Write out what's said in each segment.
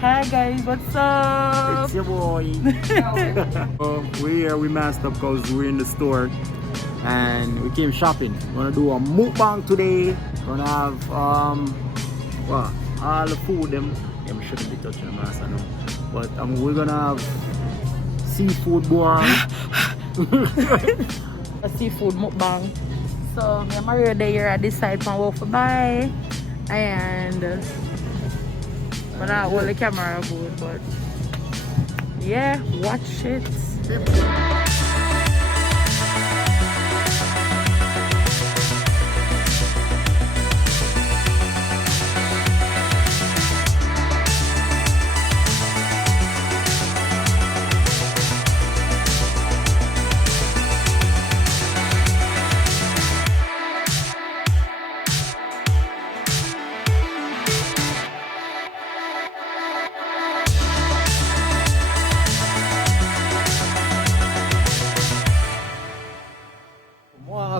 Hi guys, what's up? It's your boy. We masked up because we're in the store and we came shopping. We're gonna do a mukbang today. Gonna have well, all the food them. Yeah, we shouldn't be touching the mask, I know. But we're gonna have seafood boil. A seafood mukbang. So me and Mario there at this side from what to buy, and but not hold the camera good, but yeah, watch it.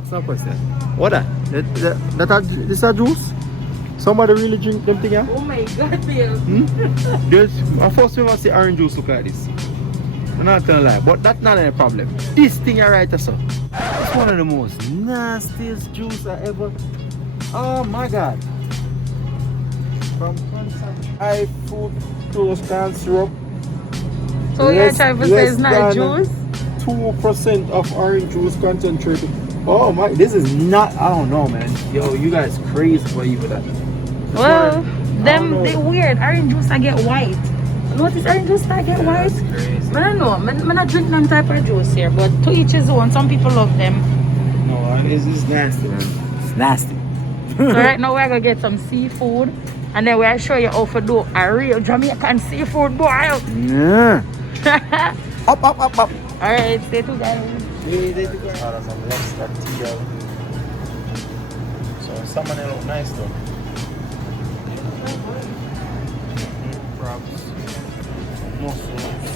Ask a question. What that? This a juice? Somebody really drink them thing, yeah? Oh my god, Bill. There's I first ever see orange juice look like this. I'm not gonna lie, but that's not any problem. This thing I right so. It's one of the most nastiest juice I ever. Oh my god. From high fruit toast and syrup. So you're trying to say it's not juice? 2% of orange juice concentrated. Oh my, this is not, I don't know, man. Yo, you guys crazy for you with that. Well, they weird. Orange juice I get white. Notice orange juice I get white? Crazy. But I don't know, I'm not drinking them type of juice here, but to each his own. Some people love them. No, it's nasty, man. It's nasty. So right now we're gonna get some seafood, and then we'll show you how to do a real Jamaican seafood boil. Yeah. Up. Alright, stay tuned guys. Some lobster tail. So salmon look nice though. Crabs, mussels,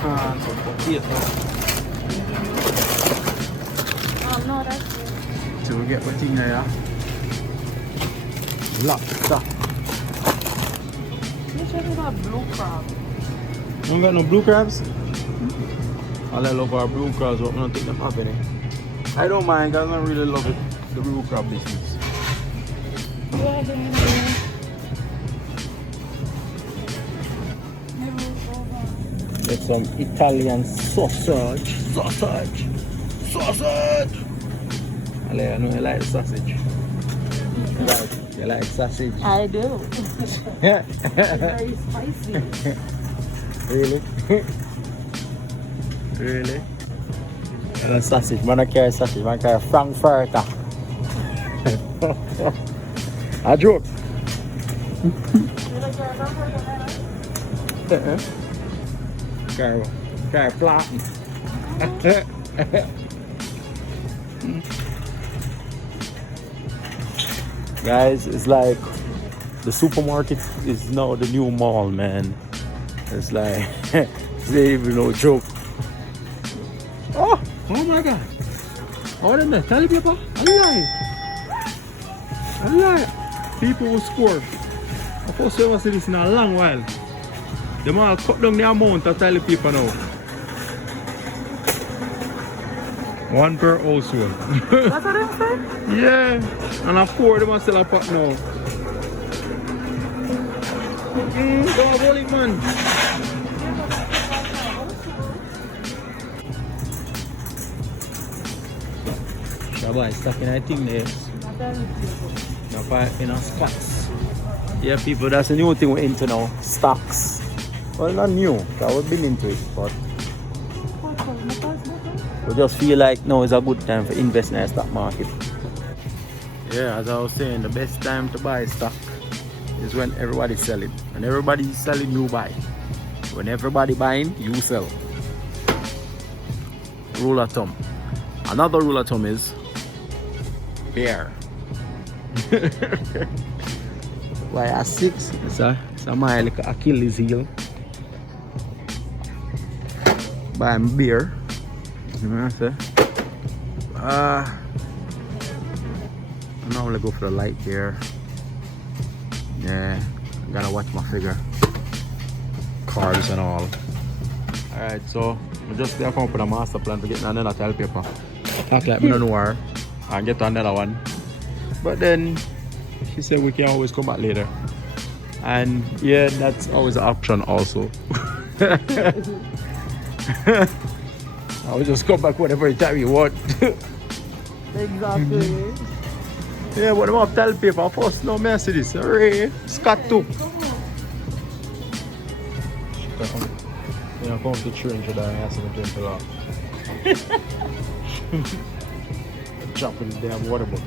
prawns, some potato. Oh no, that's good. So we get what thing there. Lobster. You should have got blue crab. You don't got no blue crabs? All I love are blue crabs, but I'm not taking them up any. I don't mind because I don't really love it, the blue crab business. Get some Italian sausage. I know you like sausage. Right. You like sausage? I do. Yeah. Very spicy. Really? Really? I love sausage. Man, I carry sausage. Man, I carry frankfurter. I joke. Carry platen. Guys, it's like the supermarket is now the new mall, man. It's like it's even no joke. Oh my god. Oh, them there, tell people. I lie. People will score. I first ever see this in a long while. They might cut down the amount of tell people now. One per household. That's what I'm saying? Yeah. And of course they must sell a pot now. Don't hold it, man. Shabba, stuck in I think there's in our spots. Yeah, people, that's a new thing we're into now. Stocks. Well, not new, because we've been into it, but we just feel like now is a good time for investing in the stock market. Yeah, as I was saying, the best time to buy stock is when everybody's selling. When everybody's selling, you buy. When everybody buying, you sell. Rule of thumb. Another rule of thumb is bear. Why a 6? It's a my like Achilles heel. Buy beer. You know what I'm saying? I normally go for the light beer. Yeah, Gotta watch my figure. Carbs and all. Alright, so I just come up with a master plan to get another tile paper. Talk like me don't know her and get another one. But then she said we can always come back later. And yeah, that's always an option also. I will just come back whatever time you want. Exactly. Yeah, but I'm up tile paper first. No Mercedes. Hooray. Scott too. Yeah, come to change it and ask him to drink a lot. Dropping the damn water bucket.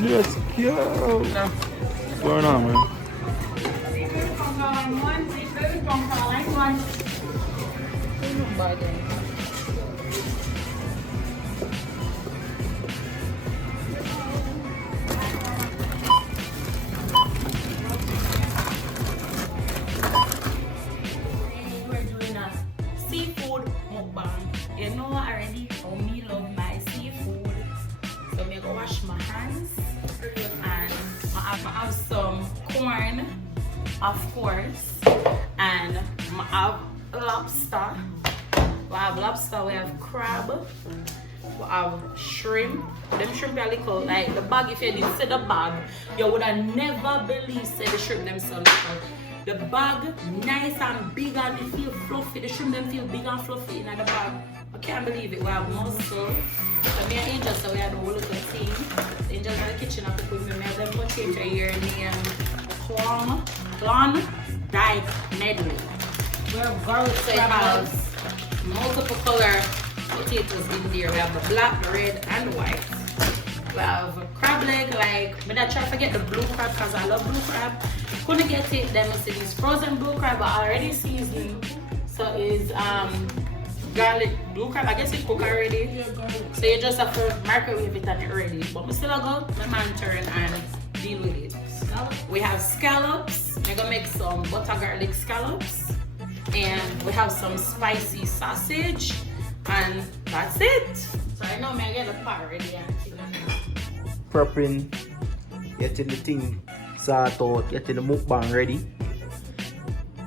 Let's go. What's going on, man? We're doing a seafood mukbang. You know already how me love my seafood. So I'm gonna wash my hands and I have some corn, of course, and I have lobster. We have lobster, we have crab, we have shrimp. Them shrimp are little, like the bag, if you didn't see the bag, you would have never believed say the shrimp them so little. The bag nice and big and they feel fluffy. The shrimp them feel big and fluffy in the bag. I can't believe it. We have mussel. So me and Angel, so we had the whole little thing. Angel's in the kitchen after cooking. Me and them potato here named Clon Dyke Medley. We have garlic crab. Multiple color potatoes in there. We have the black, the red, and the white. We have crab leg, like, but I try to forget the blue crab because I love blue crab. Couldn't get it, then we see this frozen blue crab, but already seasoned. So is garlic blue crab. I guess it's cooked already. So you just have to microwave it and it's ready. But we still go, my man turn and deal with it. We have scallops. I'm gonna make some butter garlic scallops. And we have some spicy sausage. And that's it. So I know I get a pot ready and Prepping, getting the thing sort out, getting the mukbang ready.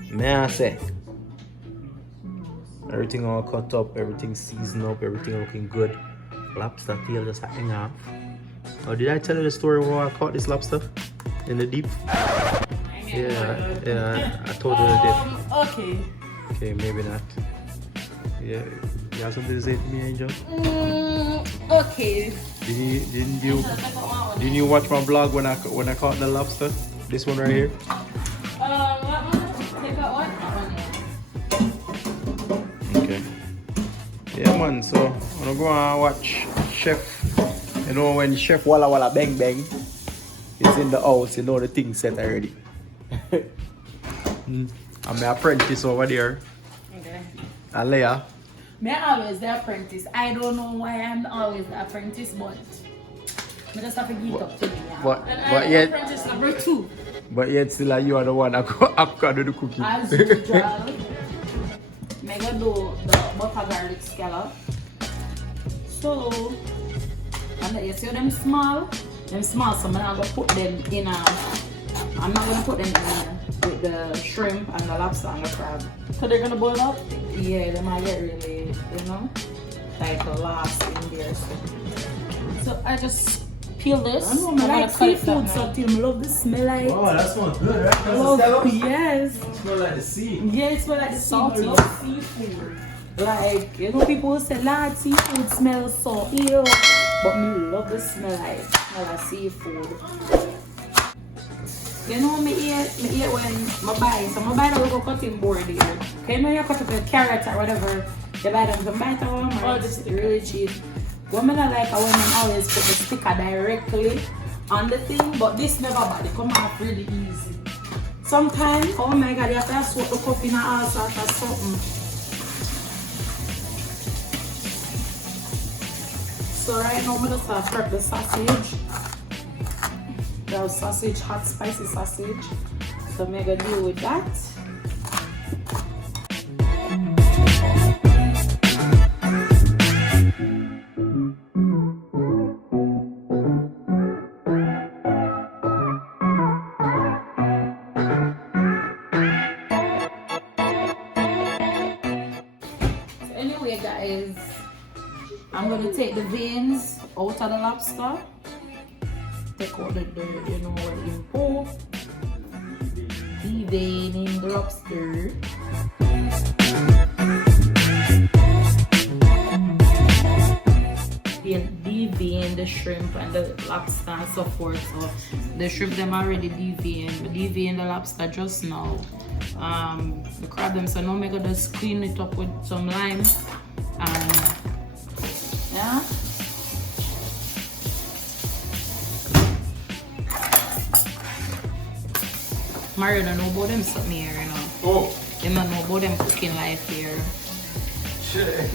May I say, everything all cut up, everything seasoned up, everything looking good. Lobster tail just hanging off. Oh, did I tell you the story where I caught this lobster in the deep? Yeah, I told you the dip. Okay. Okay, maybe not. Yeah, you have something to say to me, Angel? Okay. Didn't you watch my vlog when I caught the lobster? This one right here. What one? Take out what? Okay. Yeah, man. So I'm gonna go and watch Chef. You know when Chef Walla Walla Bang Bang is in the house, you know the thing set already. I'm my apprentice over there. Okay. Alea. Me always the apprentice. I don't know why I'm always the apprentice, but I just have to get up to me now. But I'm yet, apprentice number 2. but yet still you are the one that go do the cooking. As usual. I'm gonna do the butter garlic scallop. So, and you see them small, so I'm not gonna put them in I'm not gonna put them in with the shrimp and the lobster and the crab. So they're gonna boil up? Yeah, they might get really, you know, like the last in there. So I just peel this. I know, I like seafood, so Tim love the smell like. Oh, that smells good, right? Yes. It smells like the sea. Yeah, it smells like the salty. I love seafood. Like, you know, people say, Lord, seafood smells so ew. But me love the smell like seafood. You know, me eat when I buy. So I buy the little cutting board here. Okay, you know, you cut up a carrot or whatever. You buy them, you buy it at Walmart. It's really cheap. What I like, I always put the sticker directly on the thing. But this never bad. It come off really easy. Sometimes, oh my God, you have to soak the cup in all sorts of something. So right now, I'm just gonna prep the sausage. The sausage, hot spicy sausage. So I'm gonna deal with that. is I'm gonna take the veins out of the lobster. Take out the dirt, you know what you put. Deveining the lobster. Devein the shrimp and the lobster and so forth. So the shrimp them already deveined. We devein the lobster just now. The crab them, so now I'm gonna just clean it up with some lime and yeah. Mario don't know about them something here, you know. Oh. They don't know about them cooking life here. Shit.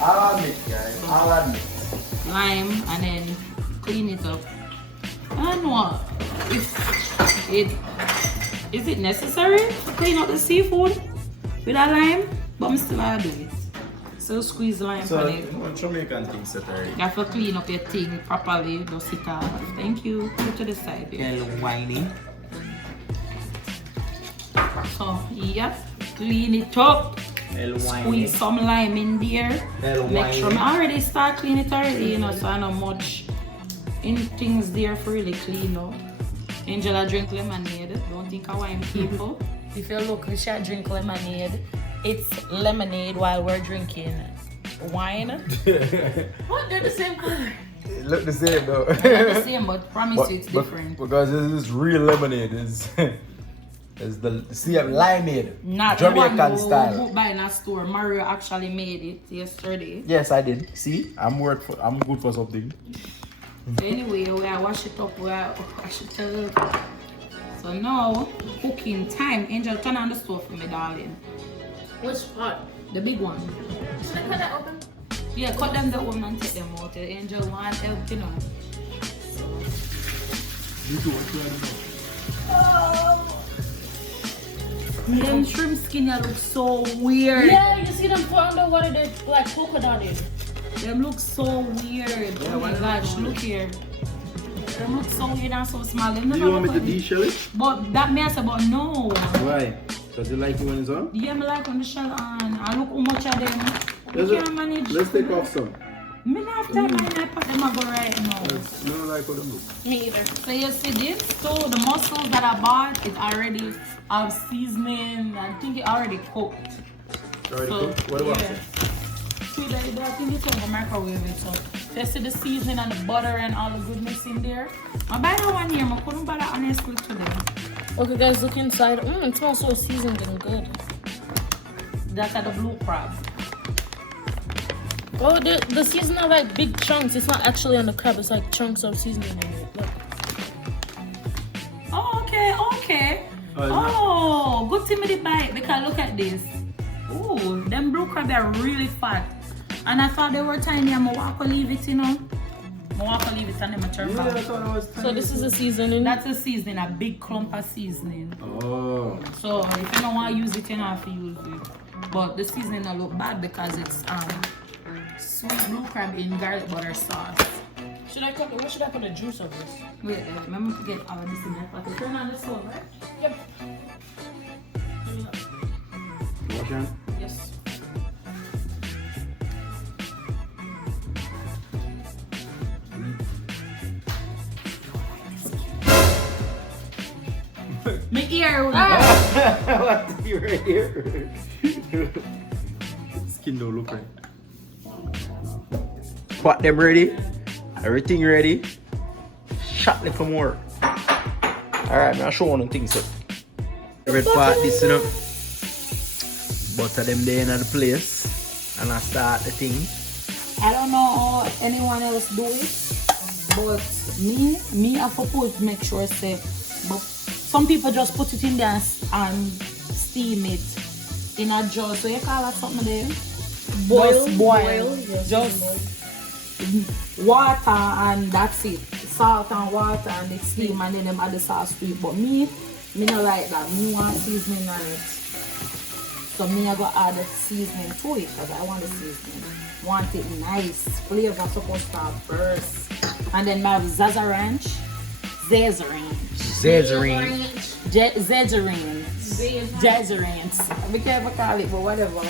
I'll admit, guys. I'll admit. Lime and then clean it up. I don't know if it is it necessary to clean up the seafood with a lime, but I'm still gonna do it. So squeeze lime So, on it. what Jamaican thing set already? You have to clean up your thing properly. Just sit off. Thank you. Put it to the side here. A little whiny. So yeah, clean it up. A little whiny. Squeeze some lime in there. Make sure I already start cleaning it already, you know, so I know much in things there for really clean up. Angela drink lemonade. Don't think I wine people. If you look, we should drink lemonade. It's lemonade while we're drinking wine. What? They're the same color. It look the same though. They're the same, but promise you it's different. Because this is real lemonade. It's the same limeade. Not Jamaican the one style. who buy in a store. Mario actually made it yesterday. Yes, I did. See, I'm good for something. So anyway, we I wash it up, we I wash it up. So now, cooking time. Angel, turn on the stove for me, darling. Which part? The big one. Should I cut that open? Yeah, cut them the oven and take them out. The Angel want help, you know. Them shrimp skin they look so weird. Yeah, you see them put underwater, they're like polka dotted. Them look so weird. Oh my gosh, look here. Them look so weird and so small. Them Do you want me to de-shell it? But that me I say, but no. Why? Does you like it when it's on? Yeah, me like when the shell on. I look how much of them. We can't manage. Let's take off some. Me not have time, I put them up right now. I don't like how them look. Me either. So you see this? So the mussels that I bought is already seasoning. I think it already cooked. Already So, cooked? What about yeah. it? See, I think it's on the microwave it. So you see the seasoning and the butter and all the goodness in there. I buy that one here, I couldn't buy that honestly today. Okay guys, look inside. It smells so seasoned and good. That's at the blue crab. Oh, the seasoning are like big chunks. It's not actually on the crab, it's like chunks of seasoning in it. Look. Oh, okay. Oh, good thing me did buy it because look at this. Oh, them blue crab are really fat. And I thought they were tiny. I'm gonna walk or leave it, you know. I'm gonna walk or leave it and then I turn back. So this is a seasoning. That's a seasoning, a big clump of seasoning. Oh. So if you don't want to use it, you don't have to use it. But the seasoning don't look bad because it's sweet blue crab in garlic butter sauce. Where should I put the juice of this? Wait, remember to get all of this in my pocket. Turn on the stove, right? Yep. Wash hand? Yes. My ear. What? You right here? Skin don't look right. Pot them ready. Everything ready. Shot little more. Alright, I'm show one thing so. Red part this, you know. Butter them there in the place. And I start the thing. I don't know how anyone else do it, but me I suppose make sure say, but some people just put it in there and steam it in a jar. So you call that something there? Boil. Yes, just water and that's it. Salt and water and the steam and then them add the sauce to it. But me not like that. Me want seasoning on it. So me I go add the seasoning to it because I want the seasoning. Want it nice. Flavor supposed to have first. And then I have Zaza Ranch. Zezerine. We can't ever call it, but whatever.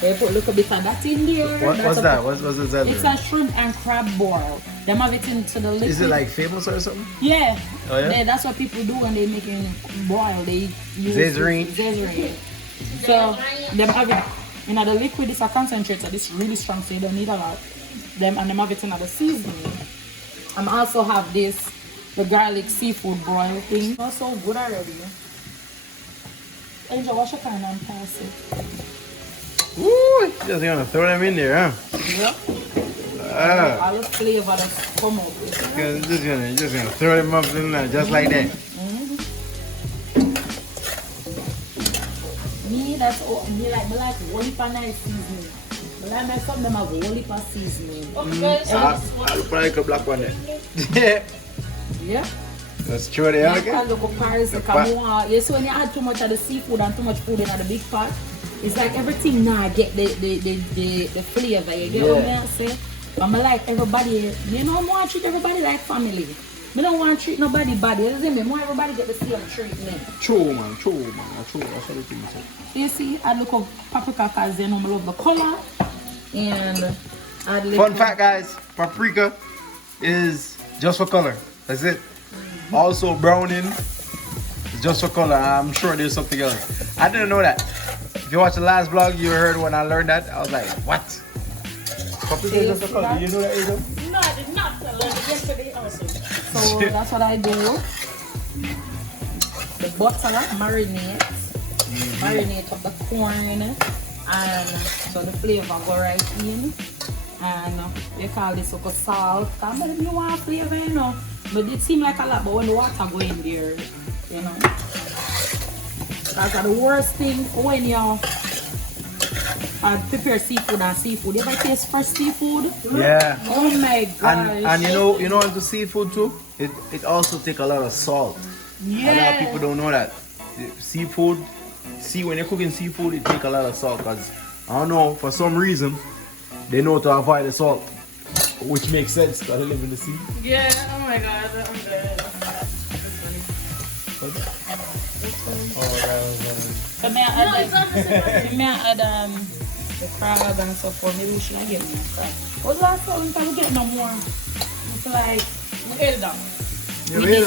They put a little bit of that in there. What's that? What's the zezerine? It's a shrimp and crab boil. They have it into the liquid. Is it like famous or something? Yeah. Oh yeah? That's what people do when they making boil. They use Zezerine. So them have it in the liquid. It's a concentrate, so this really strong, so you don't need a lot. Them and them have it in the seasoning. And also have this, the garlic seafood broil thing. It's so good already. Angel, wash your pan and pass it. Ooh, just gonna throw them in there, huh? Yeah. All the flavor that come out. Just gonna throw them up in there just like that. Me like whole heap of nice seasoning. I like some of them have whole heap of seasoning. I look like a black one there. Yeah. Yeah. That's true, they are. You see when you add too much of the seafood and too much food in the big pot, it's like everything now get the flavor. You get what I say? But I like everybody, you know, I want to treat everybody like family. I don't want to treat nobody bad. You know what I mean? I want everybody get the same treatment. True, man. True. That's what the thing is. You see, I look up paprika because you know I love the color. And fun fact, guys, paprika is just for color. That's it. Also, browning is just for color. I'm sure there's something else. I didn't know that. If you watched the last vlog, you heard when I learned that. I was like, what? Paprika is just for color. You know that, Asia? No, I did not. I learned it yesterday also. So that's what I do. The butter marinate. Marinate up the corn. And so the flavor go right in. And they call this like salt. Because you want flavor, you know. But it seems like a lot, but when the water go in there, you know. That's the worst thing when you prepare seafood and seafood. You ever taste fresh seafood? Yeah. Oh my gosh. And you know the seafood too? It also take a lot of salt. Yeah. A lot of people don't know that. Seafood, when you're cooking seafood, it take a lot of salt because I don't know, for some reason, they know to avoid the salt. Which makes sense because they live in the sea. Yeah, oh my god, I'm dead. That's funny. So may I add the crab and so forth. Maybe we should not get more crab. What's the last time we can get no more? It's like we ate them. Yeah, we ate a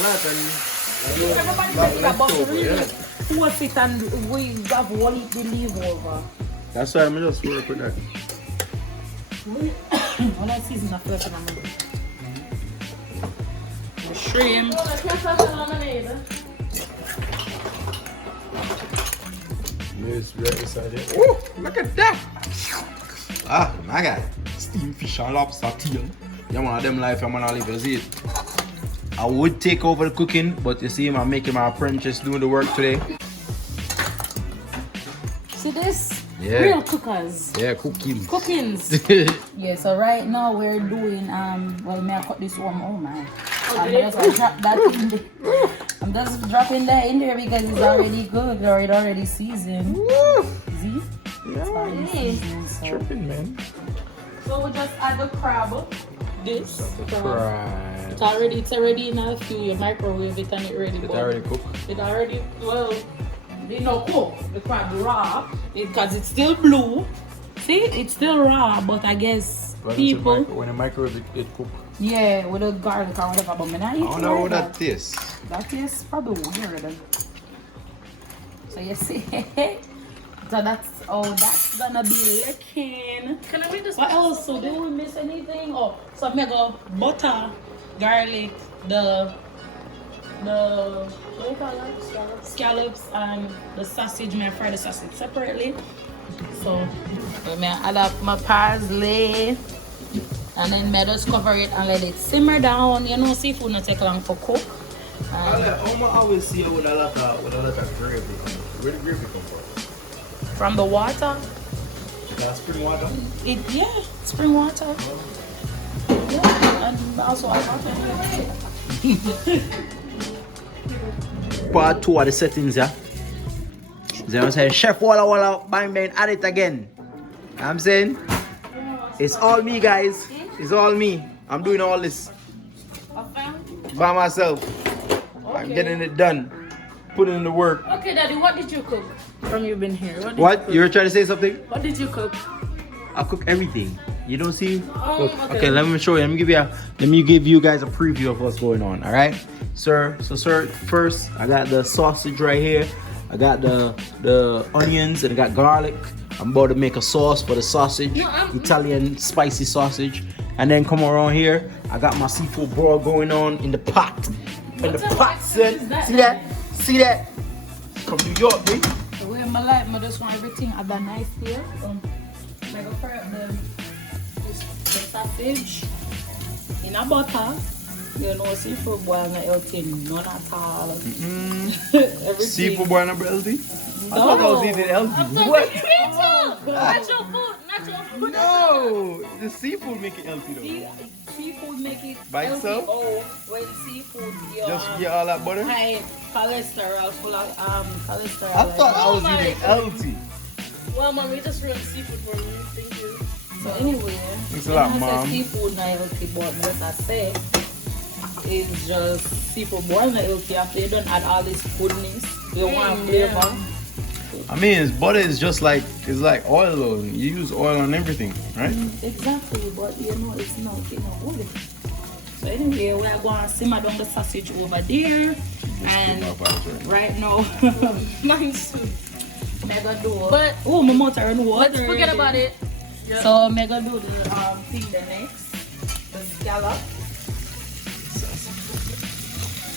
lot and everybody said that, but really force it and we have one eat the leave over. that's why I'm just work with that. When I season the flesh and the shrimp. Ooh, look at that! Ah, my guy. Steamed fish and lobster tail. Yeah, one of them life I'm gonna leave as it. I would take over the cooking, but you see, I'm making my apprentice doing the work today. See this? Yeah. Real cookers. Yeah, cooking. Cookings. Yeah, so right now we're doing well, may I cut this one? Oh my. I'm just gonna drop that in there. I'm just dropping that in there because it's already good or it already seasoned. See? It's already seasoned, so. Tripping, man. So we just add the crab. This. Crab. It's already in a few. You microwave it and it ready. It's already cooked. It already, well, they don't cook the crab raw because it's still blue. See, it's still raw, but I guess people. When you microwave it cook. Yeah, with the garlic or whatever, but I don't know what that tastes. That tastes probably weird. So you see, so that's gonna be looking. Can I make this? What else? So did we miss anything? Oh, so I'm gonna butter, garlic, the what do you call that? Scallops and the sausage. I fry the sausage separately. So I'm gonna add up my parsley. And then I just cover it and let it simmer down. You know, seafood not take long for cook. I always see it with a lot of gravy. Where the gravy come from? From the water. That's spring water? Yeah, spring water. Yeah, and also I got it. Part 2 of the settings, yeah? So I'm saying, chef, walla, bang, bang, add it again. I'm saying, it's all me, guys. It's all me. I'm doing all this by myself. Okay. I'm getting it done. put in the work. Okay, Daddy, what did you cook from you been here? What? Did What? You, cook? You were trying to say something? What did you cook? I cook everything. You don't see? Oh, Look, okay. okay, let me show you. Let me give you guys a preview of what's going on. All right, sir. So, sir, first I got the sausage right here. I got the onions and I got garlic. I'm about to make a sauce for the sausage, Italian spicy sausage. And then come around here, I got my seafood broil going on in the pot. In the pot, son. See that? See that? From New York, baby. The way my life, I just want everything at a nice feel. I go fry up the sausage in a butter. You know, seafood boil not healthy, none at all. Everything. Seafood boil not healthy? I thought I was eating healthy. What? Natural food, natural food. No, the seafood make it healthy though. Seafood make it By healthy. itself? Oh, when seafood Just get all that butter? high cholesterol, full of cholesterol. I thought I was my eating God. healthy. Well, Mom, you just ruined seafood for me. Thank you. So anyway, Thanks a lot, when I Mom. say seafood not healthy, but as I say, it's just seafood boil not healthy after you don't add all this goodness. You want flavor. I mean, butter is just like, it's like oil though. You use oil on everything, right? Exactly, but you know it's not good. So anyway, we are going to simmer down the sausage over there. And right now, Mine's too. mega do. But Oh, my mouth are in water. let's forget about it. Yep. So mega do the thing the next, the scallop.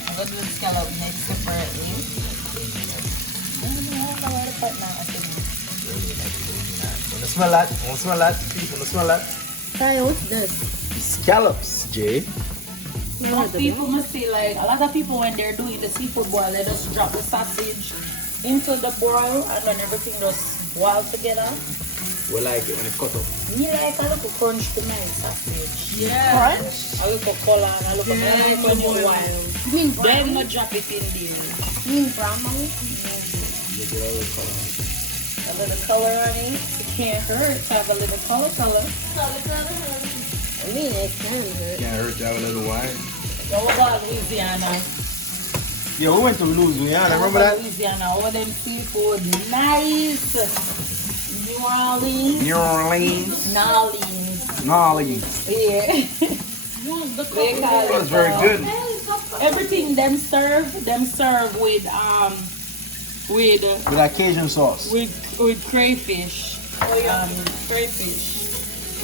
I'm gonna do the scallop next separately. Wanna smell that? Wanna smell that? Wanna smell that? Try what's this? Scallops, Jay. Some people must say like a lot of people when they're doing the seafood boil, they just drop the sausage into the boil and then everything just boil together. We like it when it cut up. Me like a little crunch to my sausage. Yeah. Crunch? A little color and a little Yeah, like when you boil. boil. You mean Then brown? not drop it in there. You mean brown, mommy? A little color on it. It can't hurt to have a little color. I mean, it can hurt. Can't hurt to have a little wine. So we go to Louisiana. Yeah, we went to Louisiana. Remember that? Louisiana, all them seafood, nice. New Orleans. New Orleans. Nollies. Gnarlies. Yeah. That was very good. Everything them serve with With that Cajun sauce. with crayfish. Crayfish.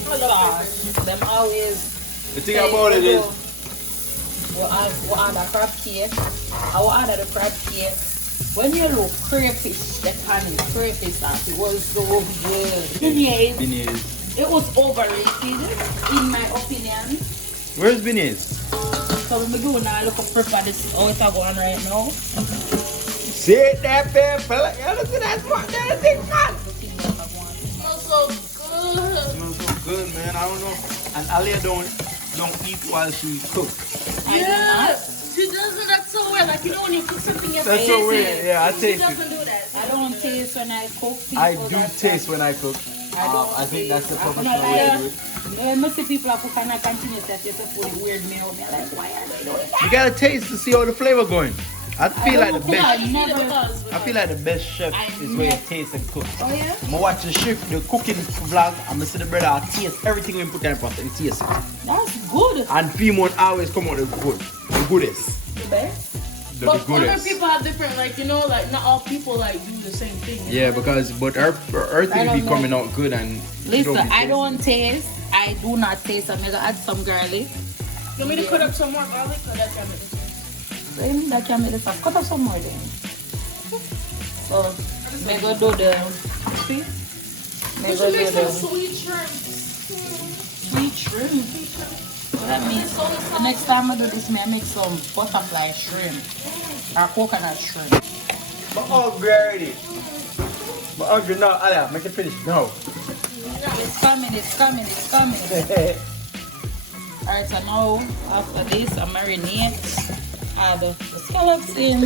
Sauce. Them always. The thing about it is, we add a crab cake. I will add the crab cake. When you look crayfish, the crayfish sauce, it was so good. Beignets, Beignets. it was overrated, in my opinion. Where's Beignets? So when we do now, look up prepare this how it's going right now. Sit that there, fella. You look at that smart that thing, man. Smells so good. It smells so good, man. I don't know. And Alia don't eat while she cooks. Yeah. She doesn't. That's so weird. Like, you know, when you cook something, you have to That's so taste weird. it. Yeah, I She taste doesn't it. do that. I don't taste when I cook. I people do that- taste when I cook. I think that's the professional way to do it. When I see people are cooking, I continue to taste the food weird me out. I'm like, why are they doing that? You gotta taste to see how the flavor going. I feel like the best. I I feel like the best chef is where you taste and cook. Oh yeah? I'm watch the chef, the cooking vlog. I'm gonna see the brother. I taste everything we put in the pot and taste it. That's good. And female always come out the good, the goodest, The best. the But other goodest. people have different, like, you know, like, not all people, like, do the same thing. Yeah, because but her thing don't be know. coming out good and Listen, be I tasting. don't taste. I do not taste. I'm gonna add some garlic. You want me to cut up some more garlic? Or that can make it. Then that can make this up. Cut up some more then. So, I'm gonna do the. See? We I'm should make gonna do some the sweet shrimp. sweet shrimp. So that means the next time I do this, I make some butterfly shrimp or coconut shrimp. But hungry already. But hungry now. Alia, make it finish. No. It's coming. Alright, so now after this, I marinate. Add the scallops in.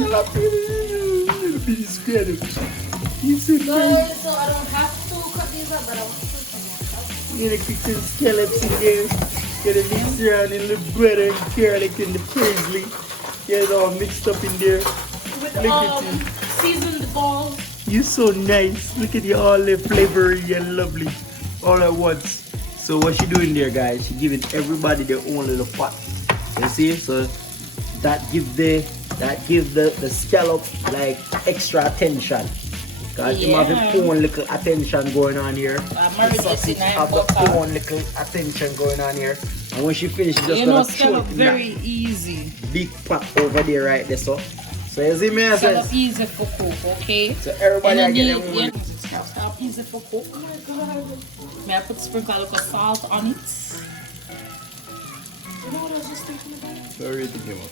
Good, so I don't have to cut these up, but I want to. You gotta kick some scallops in there. Get a mixture and a little butter and garlic and the parsley. Get it all mixed up in there. We with Look at you. seasoned balls. You're so nice. Look at you, all the flavory and lovely. All at once. So what she doing there, guys? She giving everybody their own little pot. You see? So that give the scallop like extra attention. Cause you have your own little attention going on here. The sausage have the own little attention going on here. And when she finishes, just gonna throw it in very that easy. big pot over there right there. So you see me? Scallop easy for cook, okay? So everybody I get them one. Scallop easy for cook. Oh my god. May I put sprinkle a little salt on it? You know what I was just thinking about? So what are you thinking about?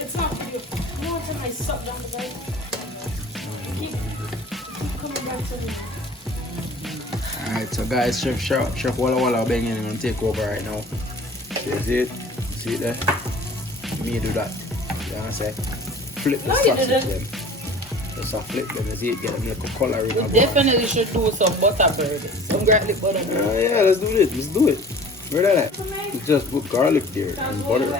It's not for you. You know what time I suck down the bed? Keep coming back to me. Alright, so guys, Chef Walla Walla banging and take over right now. See it? See it there? Me do that. You know what I'm saying? Flip the sausage them. Just a flip them, you see it? Get them like a color in. We definitely should do some butter bread. Some garlic butter bread. Yeah, let's do it. Let's do it. Where that at? You just put garlic there and butter.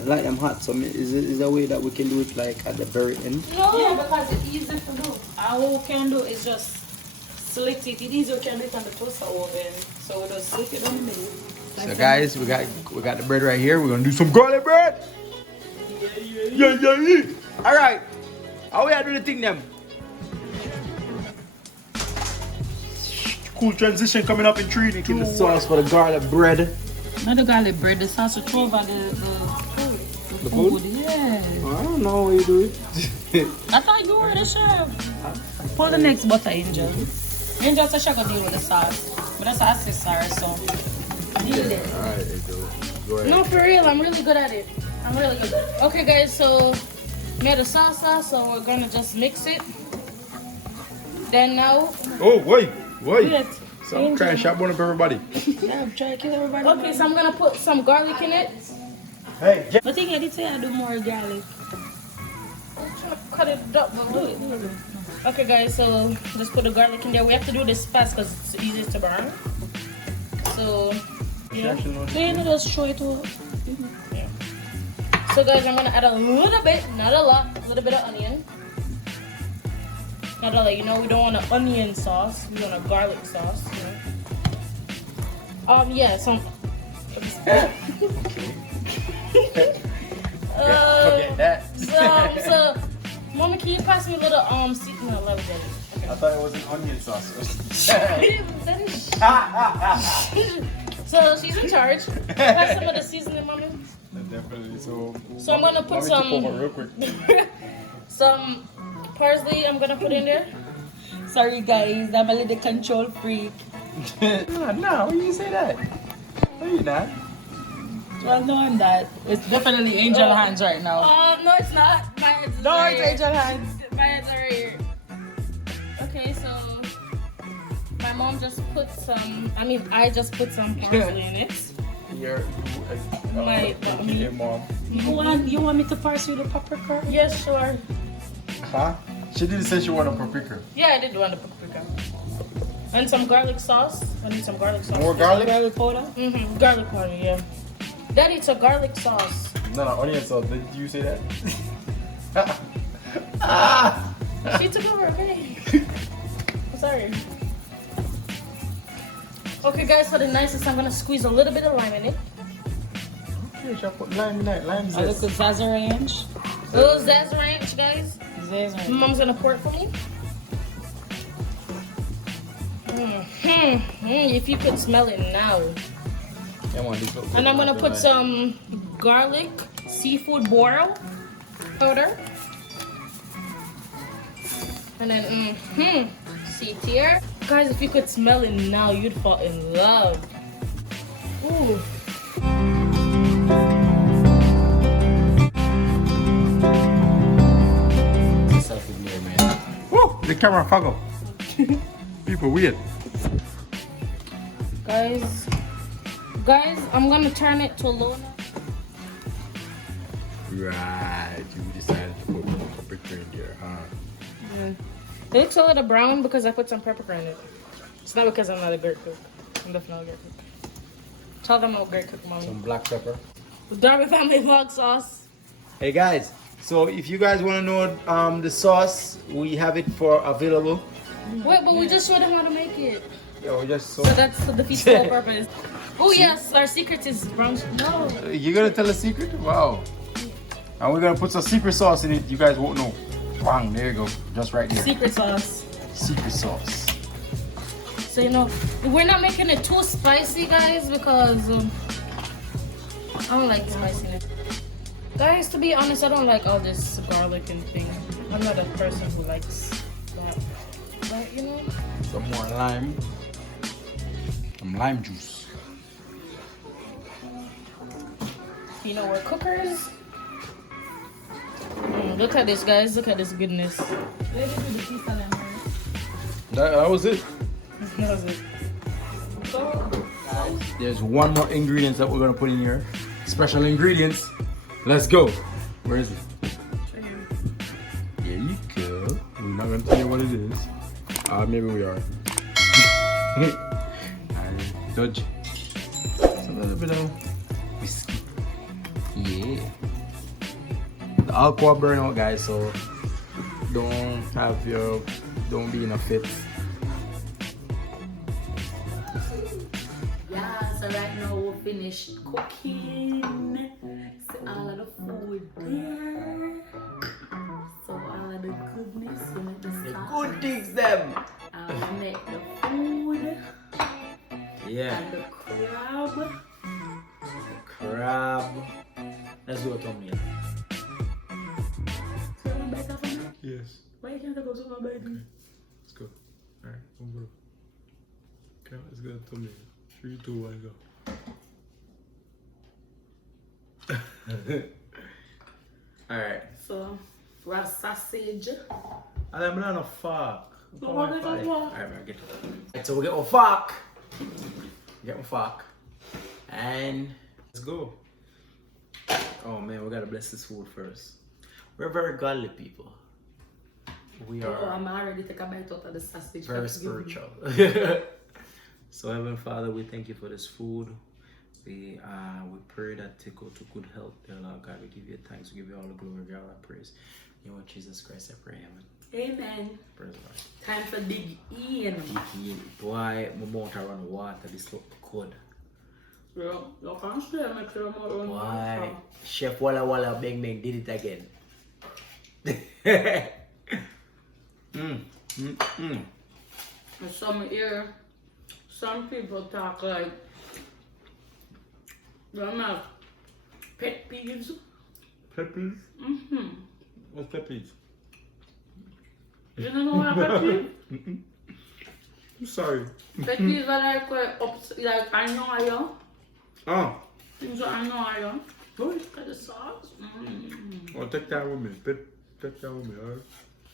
I like them hot, so is there a way that we can do it like at the very end? No, yeah, because it's easy to do. All we can do is just slit it. It's easy we can do it on the toaster oven. So we just slit it on the middle. So guys, we got the bread right here. We're gonna do some garlic bread. Yeah. All right. How we are doing the thing them? Cool transition coming up in 3, 2, the sauce for the garlic bread. Not the garlic bread, the sauce to throw over the food. Yeah. I don't know how you do it. I thought you were the chef. Pour the next butter, Angel. Angel said she could deal with the sauce. But the sauce is sour, so deal with it. Alright, go ahead. No, for real, I'm really good at it. I'm really good. Okay, guys, so made a salsa, so we're gonna just mix it. Then now. Oh, wait. Wait. So I'm trying to shop one up everybody. Yeah, I'm trying to kill everybody. Okay, so I'm gonna put some garlic in it. Hey, I think I did say I do more garlic. I'm trying to cut it up, but do it. Okay, guys, so just put the garlic in there. We have to do this fast because it's easy to burn. So, then just show it to. Yeah. So, guys, I'm gonna add a little bit, not a lot, a little bit of onion. Not a lot, you know, we don't want an onion sauce. We want a garlic sauce. You know? Yeah, some. forget that. So, Mama, can you pass me a little seasoning? No, love it. I thought it was an onion sauce. So she's in charge. Pass some of the seasoning, Mommy. Definitely. So I'm gonna put real quick. some parsley. I'm gonna put in there. Sorry, guys, I'm a little control freak. No, why you say that? No, you're not. Well, no, I'm not. It's definitely angel hands right now. No, it's not. My hands. No, it's angel hands. My hands are right here. Okay, so my mom just put some. I just put some parsley in it. Your mom. You want me to parsley the paprika? Yes, sure. Huh? She didn't say she wanted a paprika. Yeah, I did want the paprika. And some garlic sauce. I need some garlic sauce. More garlic? Garlic powder? Mm-hmm. Garlic powder, yeah. Daddy, it's a garlic sauce. No, onion sauce. Did you say that? She took over, okay. Sorry. Okay, guys, for the nicest, I'm gonna squeeze a little bit of lime in it. Okay, shall put lime in it. Lime A little zazz ranch. A little zazz ranch, guys. Zazz ranch. Mom's gonna pour it for me. If you could smell it now. And I'm gonna put some garlic seafood boil powder. And then, see here. Guys, if you could smell it now, you'd fall in love. Ooh. Woo! The camera fog up. People weird. Guys, I'm gonna turn it to low now. Right, you decided to put paprika in there, huh? Yeah. It looks a little brown because I put some pepper in it. It's not because I'm not a great cook. I'm definitely a great cook. Tell them I'm a great cook, Mommy. Some black pepper. The Darby Family vlog sauce. Hey guys, So if you guys want to know the sauce, we have it for available. Wait, but we just showed them how to make it. Yeah, we just So that's the defeats the whole purpose. Oh yes, our secret is brown. No. You're gonna tell a secret? Wow. And we're gonna put some secret sauce in it. You guys won't know. Bang, there you go. Just right there. Secret sauce. Secret sauce. So you know, we're not making it too spicy, guys, because I don't like spiciness. Guys, to be honest, I don't like all this garlic and thing. I'm not a person who likes that. But you know. Some more lime. Some lime juice. You know, we're cookers. Look at this, guys. Look at this goodness. That was it. That was it. There's one more ingredient that we're gonna put in here. Special ingredients. Let's go. Where is it? There you go. We're not gonna tell you what it is. Maybe we are. Alright, dodge. It's a little bit of whiskey. Yeah. The alcohol burn out, guys, so don't be in a fit. Yeah, so right now we're finished cooking. See all of the food there. So all of the goodness, we make the sauce. Good things, them. And we make the food. Yeah. And the crab. Crab. Let's do a thumbnail. So you better for me? Yes. Why you can't go so my baby? Let's go. Alright, one more. Okay, let's go to thumbnail. 3, 2, 1, go. Alright. So we have sausage. I'm not a fork. So what is that for? Alright, man, get it. Right, so we get my fork. Get my fork. And let's go. Oh man, we gotta bless this food first. We're very godly people. We Oh, are I'm already take a bite out of the sausage. very spiritual. So Heavenly Father, we thank you for this food. We pray that take out to good health, dear Lord God. We give you thanks, we give you all the glory, God, all the praise. In the name of Jesus Christ, I pray, amen. Amen. Praise the Lord. Time to dig in. Boy, my mouth around water, this look good. Yeah, you can't say make sure my own. Why? Chef Walla Walla Bang Bang did it again. And some here, some people talk like they're not pet peeves. Pet peeves? Mm-hmm. What's pet peeves? You don't know what a pet peeve? I'm sorry. Pet peeves are like annoying. Oh. Things are annoying. Oh, look at the sauce. Oh, take that with me. Take that with me, alright?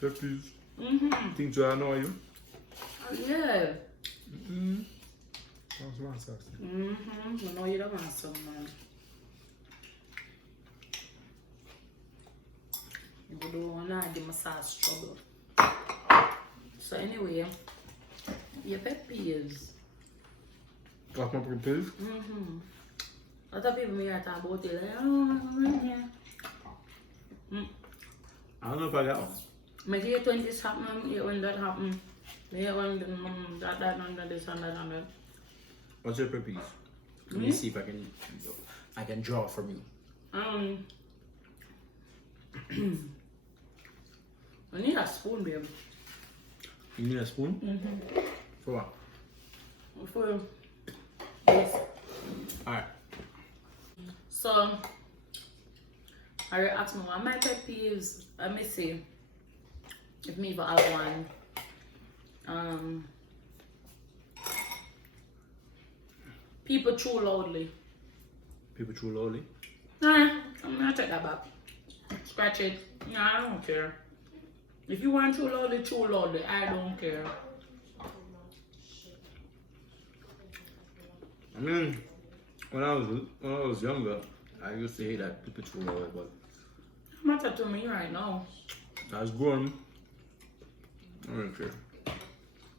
Pet peeves. Mm-hmm. Things that annoy you? Yeah. Mm-hmm. That's my sauce. Mm-hmm. I know you don't want some, man. You don't want to give my sauce trouble. So anyway, your pet peeves. That's my pet peeve? Mm-hmm. A lot of people may talk about it like, oh, yeah. I don't know if I got one. My year 20s happened, year when that happened. The year when that and this and that and that. What's your pet peeve? Let me see if I can draw from you. I need a spoon, babe. You need a spoon? Mm-hmm. For what? For this. Alright. So, I asked me what my pet peeves. Let me see if me even have one. People chew loudly. People chew loudly? Nah, I'm gonna take that back. Scratch it. Nah, I don't care. If you want chew loudly. I don't care. I mean, when I was younger, I used to hate that people chew loudly, but It matter to me right now. I was grown. I don't care.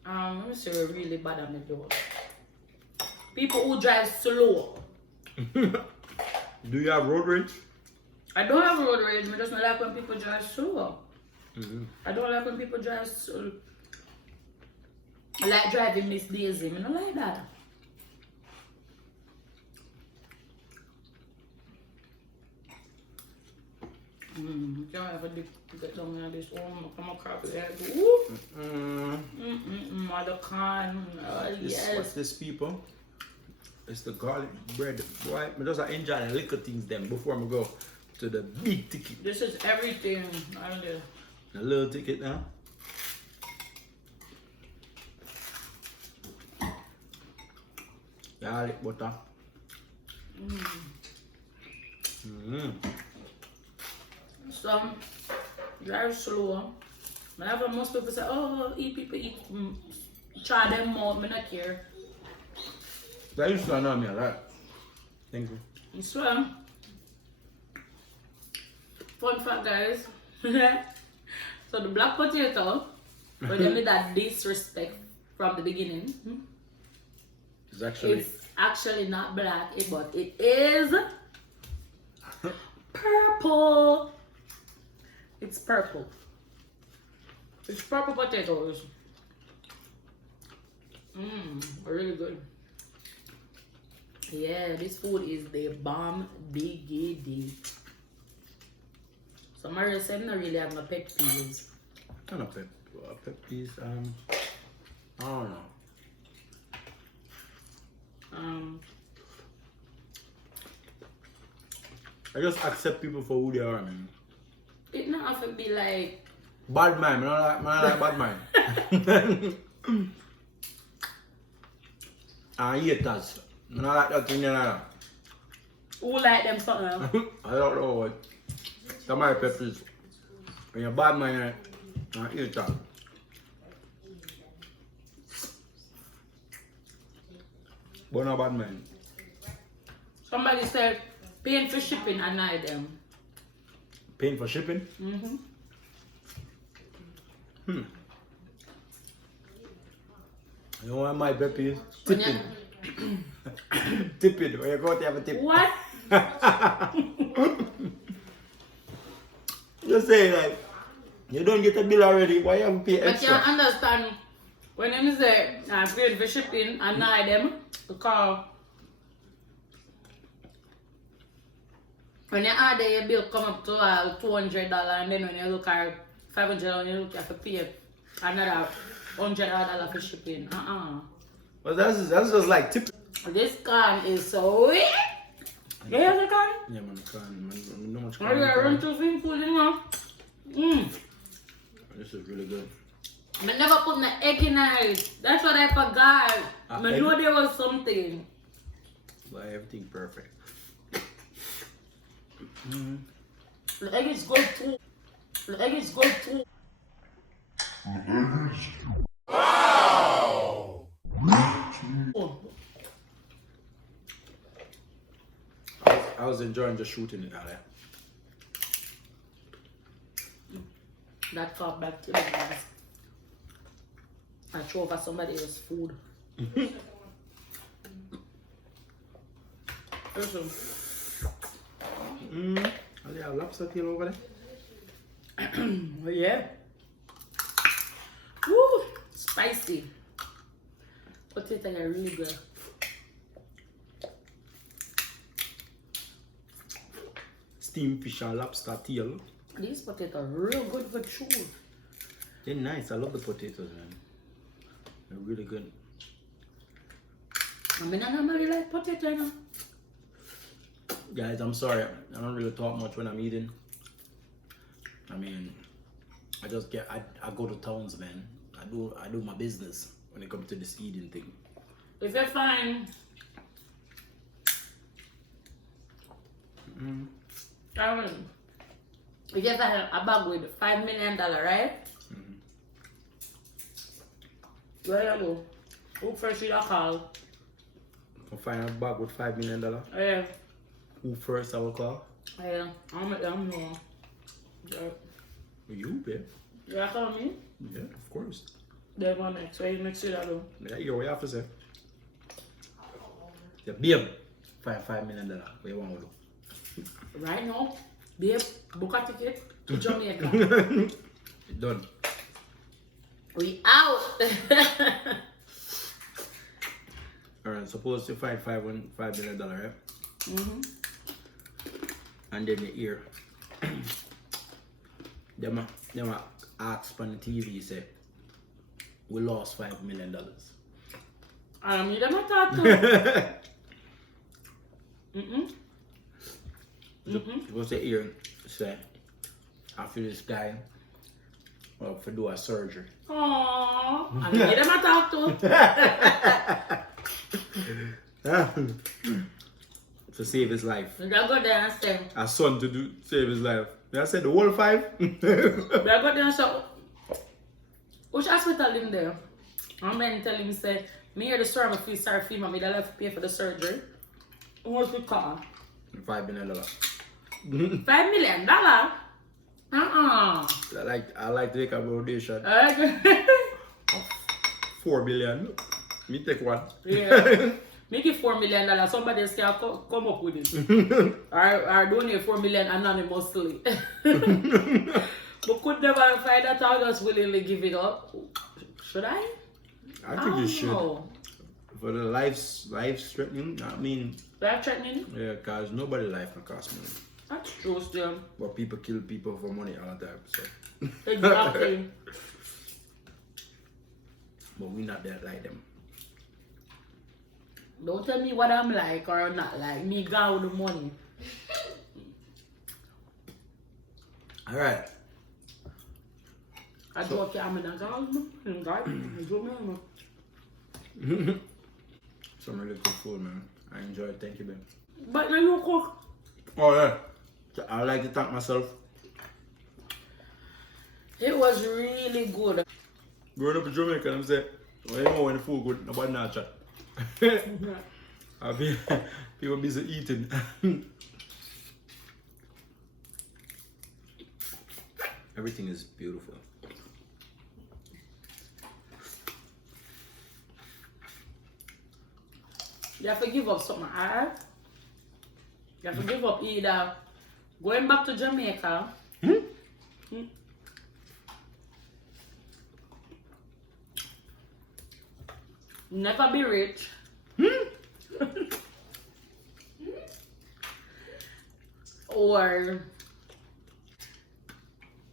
Let me see what really bad on the door. People who drive slow. Do you have road rage? I don't have road rage. I just don't like when people drive slow. I don't like when people drive slow. I like driving Miss Daisy. I don't like that. Can't ever get down in this home. I'm a crap there. Mother can. Yes. What's this, people? It's the garlic bread. Boy, I just enjoy the little things then before I go to the big ticket. This is everything. The little ticket now. Garlic butter. Some drive slow. Whenever most people say, oh, people eat, try them more, I don't care. That used to annoy me a lot. Thank you. So, fun fact, guys. So the black potato, but they made that disrespect from the beginning. It's actually not black, but it is purple. It's purple. It's purple potatoes. Really good. Yeah, this food is the bomb diggity. So Maria said I really have no pet peeves. Kind of pet peeves. I don't know. I just accept people for who they are, man. It not have to be like Bad man, I don't like bad man. And haters. I don't like that thing there. who like them something. I don't know what. Some of my peppers. When you're bad man, and hater. But not bad man. Somebody said paying for shipping annoy them. Paying for shipping? You know what my peppy is? Tipping. Tipping. When you go out, you have a tip. What? Just say like, you don't get a bill already, why you have to pay But extra? you understand when them say paying for shipping annoy them because when you order your bill come up to $200 and then when you look at $500 you look at to pay another $100 for shipping. But that's just like tip. This can is so weird. You hear the can? Yeah, man, man, no much Oh, you run to seafood, you know? This is really good. I never put the egg in it. That's what I forgot. I know there was something. But everything perfect. The egg is good too. The egg is good too. Wow! I was enjoying just shooting it out there. That got back to me. I threw over somebody else's food. Listen. Oh, yeah, lobster tail over there. Oh, yeah. Woo! Spicy. Potato are really good. Steamed fish and lobster tail. These potatoes are real good for chew. They're nice. I love the potatoes, man. They're really good. I mean, I normally like potato, you know. Guys, I'm sorry. I don't really talk much when I'm eating. I mean, I just get. I go to towns, man. I do my business when it comes to this eating thing. If you find if you find a bag with $5 million, right? Where you go? Who first you call? I'll find a bag with $5 million. Yeah. Who first I will call? Yeah. I'm know. Yeah. You, babe. You call me? Yeah, of course. Then one next. So you make sure that do. Yeah, you what you have to say. Yeah, babe. $5 million. What you want to do? Right now? Babe, book a ticket to Jamaica. Done. We out. Alright, suppose you find $5 million, right? Mm-hmm. And then you hear them ask on the TV say we lost $5 million. You don't talk to. Supposed to hear say after this guy for do a surgery. Aww. You don't talk to. To save his life. You gotta go there and say. A son to do save his life. I said the whole 5. You gotta go there and say, which hospital him there? And then tell him, say, me hear the story of fee, sorry, fee, mommy, they'll have to pay for the surgery. What's the cost? $5 million. $5 million? I like to take a donation. Okay. 4 billion. Me take one. Yeah. Make it $4 million. Somebody else can come up with it. or donate $4 million anonymously. But could never find that I just willingly give it up. Should I? I think you should. Know. For the life threatening, I mean. Life threatening? Yeah, because nobody life can cost money. That's true still. But people kill people for money all the time, so. Exactly. But we not that like them. Don't tell me what I'm like or not like. Me go with the money. Alright. I do okay, I'm in a garden. Some really good food, man. I enjoy it. Thank you, man. But now you cook. Oh, yeah. I like to thank myself. It was really good. Growing up in Jamaica, I'm saying, well, you know when the food good, nobody not chat. I mean, people busy eating. Everything is beautiful. You have to give up something, alright? You have to give up either going back to Jamaica. Never be rich. Or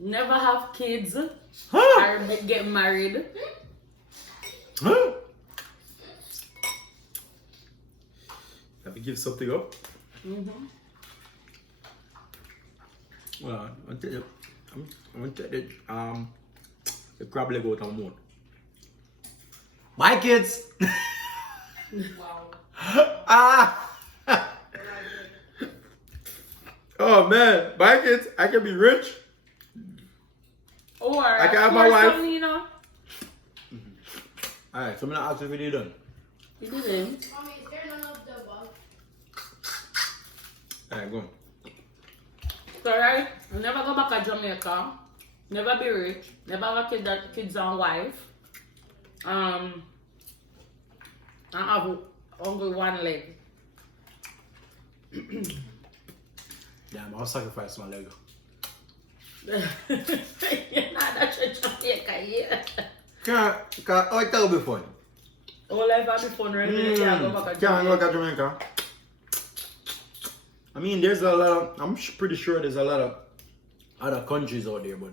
never have kids or get married. Have to give something up? Well, I'll tell you, I'm gonna take the crab leg out of moon. Bye, kids! Wow. Oh man, bye, kids! I can be rich. Or I can have my wife. You know. Alright, so I'm gonna ask you if you done. You didn't. Mommy, is there none of the above? Alright, go on. So right, never go back to Jamaica. Never be rich. Never have kids and wife. And have only one leg. Damn, I'll sacrifice my leg. You're not that Jamaica yet. Can't I tell you before? All life have been fun, right? Can't go back to Can't go Jamaica. to Jamaica. I mean, there's a lot of, I'm pretty sure there's a lot of other countries out there, but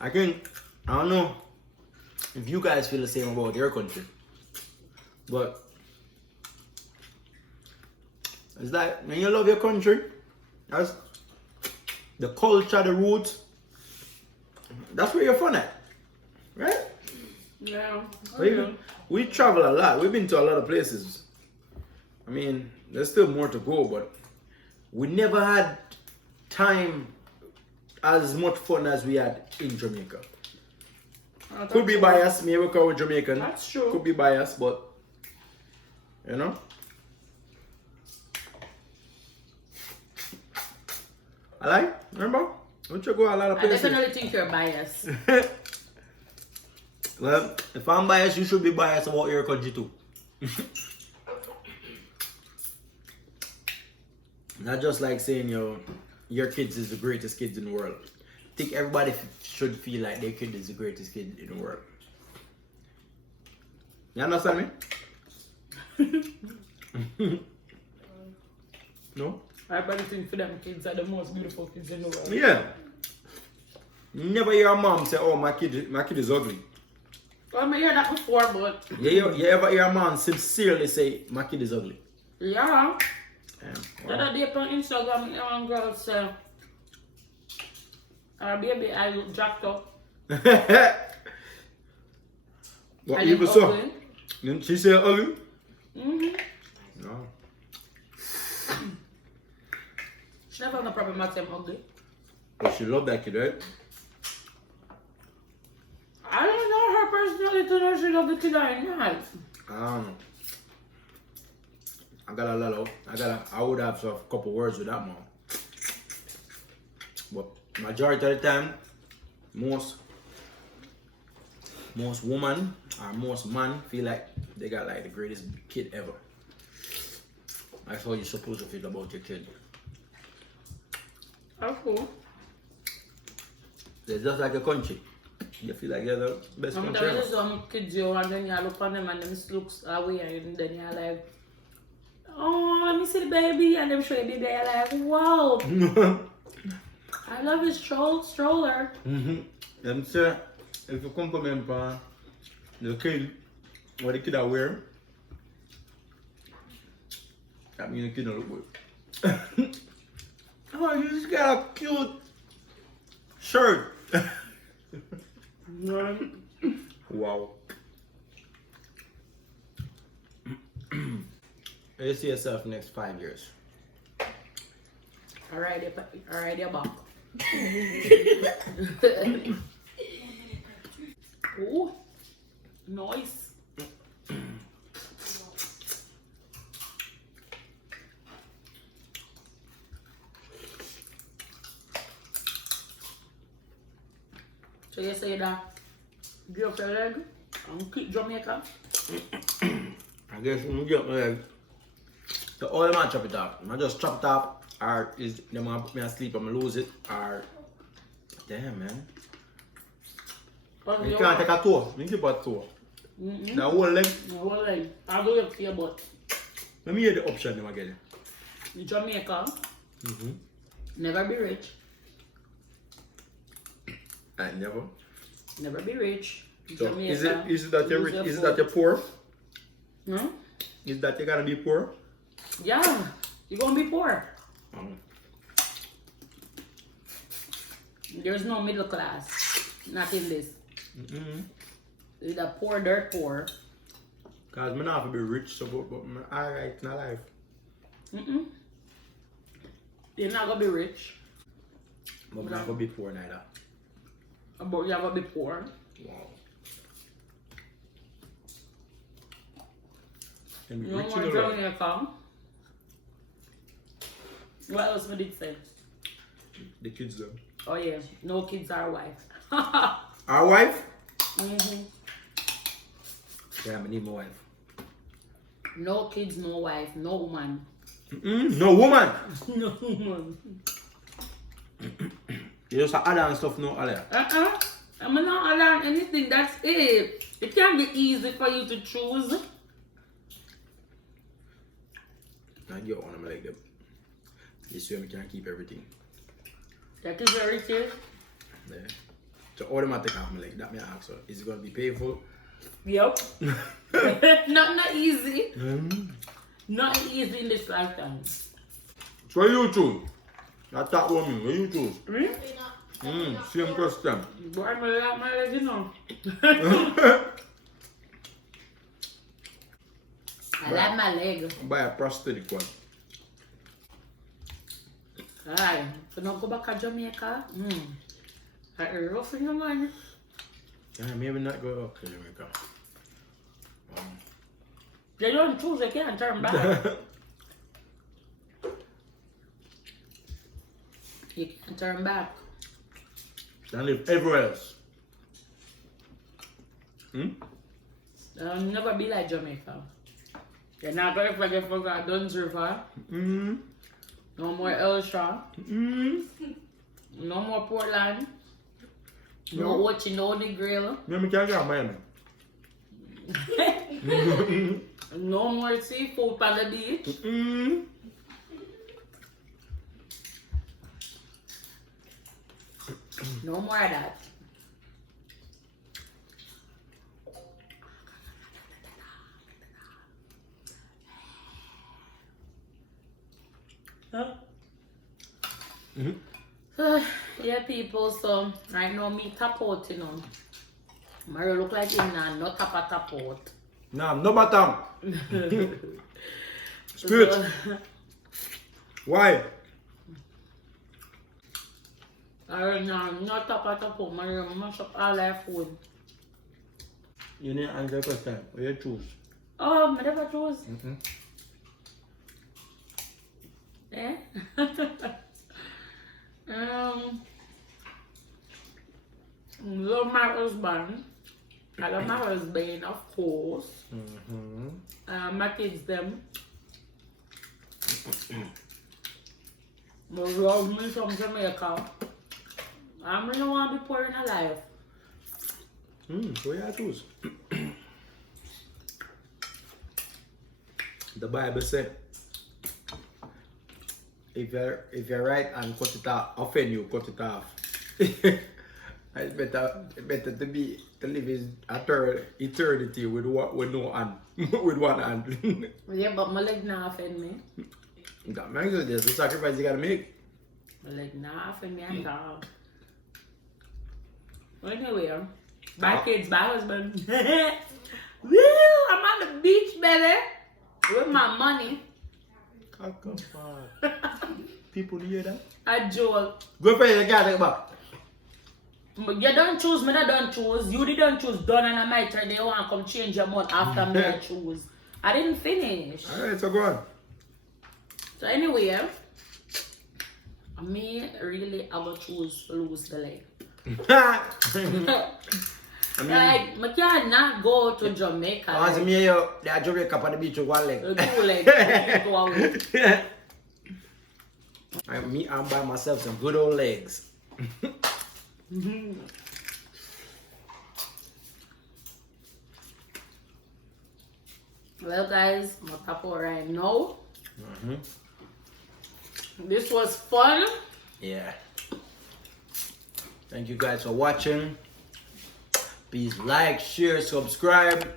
I don't know if you guys feel the same about your country, but it's like when you love your country, that's the culture, the roots, that's where you're fun at, right? Yeah. We travel a lot. We've been to a lot of places. I mean, there's still more to go, but we never had time as much fun as we had in Jamaica. Could be biased, maybe because we're Jamaican. That's true. Could be biased, but you know. I like, remember? Don't you go a lot of I places? definitely think you're biased. Well, if I'm biased, you should be biased about your country too. Not just like saying your kids is the greatest kids in the world. I think everybody should feel like their kid is the greatest kid in the world. You understand me? No? Everybody think for them kids are the most beautiful kids in the world. Yeah. Never hear a mom say, "Oh, my kid is ugly." Well, I hear that before, but You ever hear a man sincerely say, "My kid is ugly"? yeah. Yeah. The other day on Instagram, one girl said, "Our baby, I look jacked up." What I you look saw? ugly. Didn't she say ugly? No. She never had no problem with them ugly. But she loved that kid, right? I don't know her personality to know she love the kid or not. I don't know. I would have a couple words with that mom. But majority of the time, most woman or most man feel like they got like the greatest kid ever. That's how you're supposed to feel about your kid. That's cool. They're just like a country. You feel like you're the best I'm country telling you, ever. some kids you and then you look on them and them looks away and then you're like, oh, let me see the baby, and them show you the baby, you're like, wow, I love his stroller. Them say, if you compliment the kid, what the kid are wearing, that means the kid don't look good. Oh, you just got a cute shirt. Wow. How you see yourself next 5 years? Alright, you're back. Oh, nice. So you say that give up your leg and keep Jamaica? I guess when we get my leg, the oil man chop it up. I just chop it up, or is them gonna put me asleep and I lose it, or damn man. You can't take a tour. You keep a tour. The whole leg. The whole leg. I'll do it for your butt. Let me hear the option them again. In Jamaica, never be rich. I never. Never be rich. In So Jamaica, is it that you're lose rich? your Is it food. that you're poor? Hmm? Is that you're gonna be poor? Yeah, you're gonna be poor. There's no middle class. Not in this. It's the poor, dirt poor. Cause me not have to be rich, so but I'm alright in life. You're not gonna be rich, But I'm not gonna be poor neither. but you're gonna be poor. Wow. Can be You rich want in to the join world. your car? What else would it say? The kids them. Oh yeah, no kids are wife. Our wife? Yeah, I need my wife. No kids, no wife, no woman. No woman. No woman. You just add on stuff, no other. I'm not allowing anything, that's it. It can't be easy for you to choose. I get one of them like them. This way I can keep everything. That is very cute. Yeah. So automatic off me like that me ask her, is it gonna be painful? Yep. not easy. Not easy in this lifetime. So what you choose? That talk about me, what you choose? Same question. But I'm a lot my leg, you know. I like my leg. Buy a prosthetic one. Alright, so now go back to Jamaica. I rough in your mind. Yeah, maybe not go up to Jamaica. They don't choose, they can't turn back. You can't turn back. Can live everywhere else. They'll never be like Jamaica. You're not going to forget for God, Duns River. No more Elsha. No more Portland. No watching on the grill. Me can't get Miami. No more seafood on the beach. No more of that. Huh? Yeah, people, so right now me tap out, you know. Mario look like him now, not tap out. Nah, no bottom. Spirit. Why? Not tap out, Mario mash up all our food. You need to answer the question. What you choose? Oh, I never chose. Eh? Love my husband. I love my husband, of course. My kids, them. But love me from Jamaica. I really want to be poor in a life. What you choose? The Bible said, if you're right and cut it off, offend you, cut it off. It's better to live in eternity with no hand, with one hand. Yeah, but my leg not offend me. That makes it. There's a sacrifice you gotta make. My leg not offend me at all. Anyway, bye kids, bye husband. Woo! I'm on the beach, baby, with my money. People hear that? A joke. Go for it, you can't take back. But you don't choose, me I don't choose. You didn't choose, done and I might turn. They want to come change your month after me I choose. I didn't finish. Alright, so go on. So anyway, me really I will choose to lose the leg. Like, I cannot go to Jamaica. As me, they are Jamaica on the beach with one leg. Two legs. I'm by myself some good old legs. Well guys, my papa right now. This was fun. Yeah. Thank you guys for watching. Please like, share, subscribe.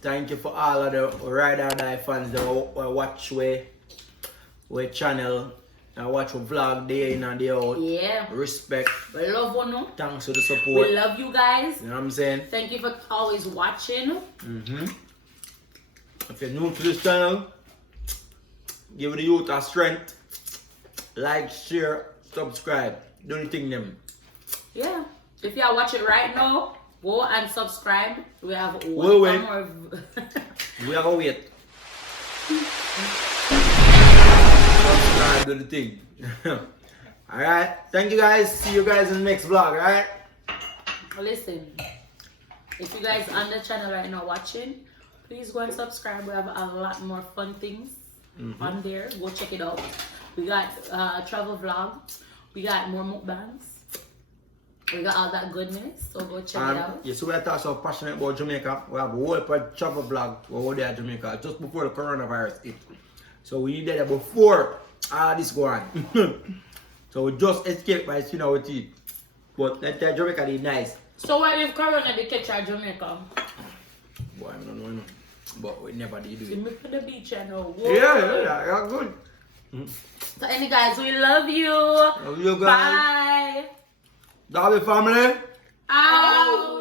Thank you for all of the Ride or Die fans that watch we channel and watch a vlog day in and day out. Yeah. Respect. We love you, no? Thanks for the support. We love you guys. You know what I'm saying? Thank you for always watching. If you're new to this channel, give the youth a strength. Like, share, subscribe. Do the thing them. Yeah. If you are watching right now, go and subscribe. We have We'll one more. We are gonna wait. Subscribe, do the thing. Alright. Thank you guys. See you guys in the next vlog, alright? Listen, if you guys on the channel right now watching, please go and subscribe. We have a lot more fun things on there. Go check it out. We got travel vlog. We got more mukbangs. We got all that goodness. So go check it out. You see, we're talking so passionate about Jamaica. We have a whole travel vlog over there at Jamaica just before the coronavirus hit. So we did it before all this go on. So we just escaped by skin our teeth. But that Jamaica is nice. So what if Corona did catch at Jamaica? Boy, I don't know. But we never did do See it. me for the beach, you know. Yeah, good. So anyway, guys, we love you. Love you guys. Bye. Darby family. Out.